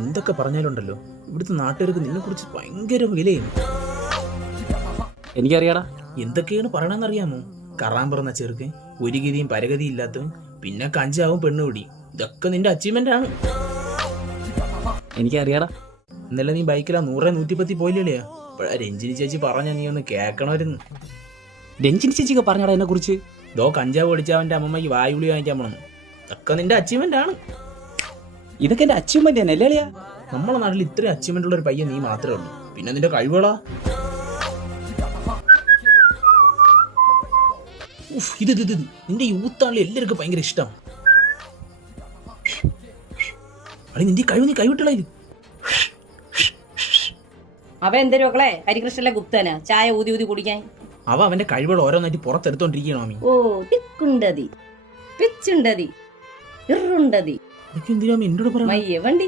എന്തൊക്കെ പറഞ്ഞാലുണ്ടല്ലോ ഇവിടുത്തെ നാട്ടുകാർക്ക് നിന്നെ കുറിച്ച് ഭയങ്കര വിലയും. എനിക്കറിയാടാ. എന്തൊക്കെയാണ് പറയണമെന്നറിയാമോ? കറാൻ പറഞ്ഞ ചെറുക്കൻ, ഒരു ഗതിയും പരഗതിയും ഇല്ലാത്തവൻ, പിന്നെ കഞ്ചാവും പെണ്ണുപിടി. ഇതൊക്കെ നിന്റെ അച്ചീവ്മെന്റ് ആണ്. എനിക്കറിയാടാ. ഇന്നലെ നീ ബൈക്കിലാ 100-110 പോയില്ലേ? ഇപ്പഴാ രഞ്ജിനി ചേച്ചി പറഞ്ഞ നീ ഒന്ന് കേക്കണമായിരുന്നു. രഞ്ജിനി ചേച്ചിക്ക് പറഞ്ഞാടാ എന്നെ കുറിച്ച്. ദോ കഞ്ചാവ് ഒടിച്ചവന്റെ അമ്മമ്മയ്ക്ക് വായുവിളി വാങ്ങിക്കാൻ പോണം. ഇതൊക്കെ നിന്റെ അച്ചീവ്മെന്റ് ആണ്. ഇതൊക്കെ എന്റെ അച്ചീവ്മെന്റ് തന്നെ അല്ലേ അളിയാ? നമ്മളെ നാട്ടിൽ ഇത്രയും അച്ചീവ്മെന്റ് ഉള്ള ഒരു പയ്യൻ നീ മാത്രമേ ഉള്ളൂ. പിന്നെ നിന്റെ കഴിവുകളാ. ഇത് നിന്റെ യൂത്താണല്ലോ എല്ലാവർക്കും ഭയങ്കര ഇഷ്ടം. അളി നിന്റെ കഴിവ് നീ കൈവിട്ടള. അവ എന്തൊരു മക്കളെ ഹരികൃഷ്ണന്റെ ഗുപ്തനാ ചായ ഊതി ഊതി കുടിക്കാൻ. അവന്റെ കഴിവുകൾ ഓരോന്നായിട്ട് പുറത്തെടുത്തോണ്ടിരിക്കണോ മീ? ഓ തിക്കുണ്ടതി പിച്ചുണ്ടതി ഇറുണ്ടതി എന്തിനാ എന്നോട് പറയാ? മയ്യ വണ്ടി